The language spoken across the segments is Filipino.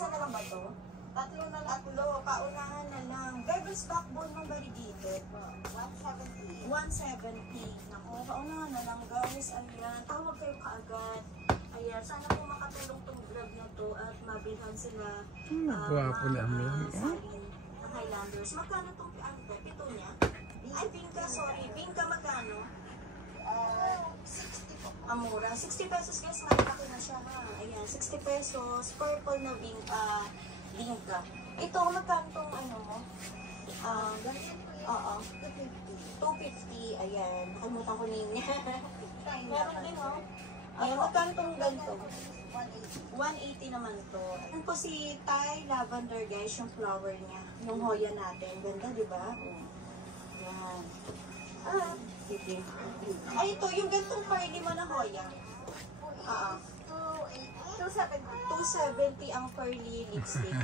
Isa na lang ba to? Tatlo na lang. Tatlo. Paunahan na lang. Bevel's backbone ng variegated. 170. 170. Naku, paunahan na lang guys. Ayan. Tawag kayo kaagad. Ayan. Sana po makatulong tong vlog na to at mabilhan sila. Gwapo namin. Salin ng Highlanders. Magkano tong pito niya? Ay, Binka, sorry. Binka magkano? 60 po. Amura. 60 pesos guys, malaki na siya ha. Ayan, 60 pesos. Purple na Binka. Ito, magkano tong ano mo? Oo. 250. Ayan. Nakalimutan ko name niya. Meron din oh. Ayan, magkano tong ganito? 180 naman to. Ayan po si Thai Lavender guys, yung flower niya. Yung hoya natin. Ganda, di ba? Ayan. Sige. Ay, ito, yung gantong pearly mo na hoya. 270 ang pearly lipstick.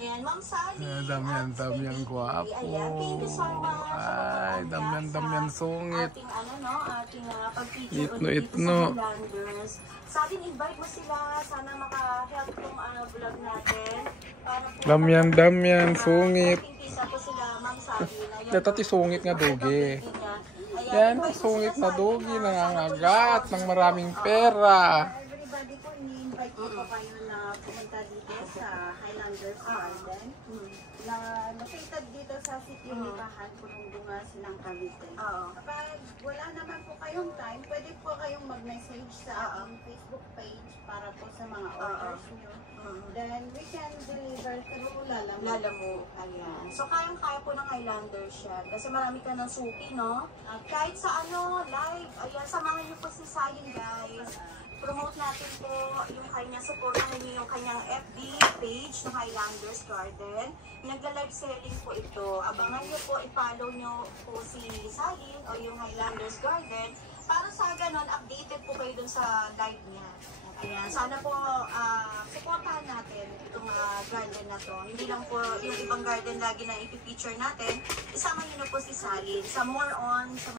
Ayan, Ma'am Sally. Damian gwapo. Ayan, thank you so much. Ay, damian sungit. Ating ating pag-feature ulit dito Itno. sa Highlanders. Sally, invite mo sila. Sana maka-help tong vlog natin. Damian sungit. Pisa po sila, Ma'am Sally. Dati sungit nga dogi. Yan, sungit na dogi, nangangagat ng maraming pera. Everybody po, ni-invite ko pa kayo na pumunta dito sa Highlanders Garden. Na located dito sa City Lipahan, Pulong-Dunga, Silang Cavite. Kapag wala naman po kayong time, pwede po kayong mag-message sa aking Facebook page para po sa mga orders nyo. Then we can deliver through Lalamove. Ayan. So kayang-kaya po ng Highlanders yan. Kasi marami ka ng suki, no? Kahit sa live. Ayan, samahan niyo po si Sayin, guys. Promote natin po yung kanya, supportahan niyo yung kanyang FB page ng Highlanders Garden. Nagla-live selling po ito. Abangan niyo po, i-follow niyo po si Salin o yung Highlanders Garden para sa ganon, updated po kayo dun sa live niya. Ayan, sana po supportahan natin itong garden na to. Hindi lang po yung ibang garden lagi na i-feature natin. Isama niyo na po si Salin sa more on sa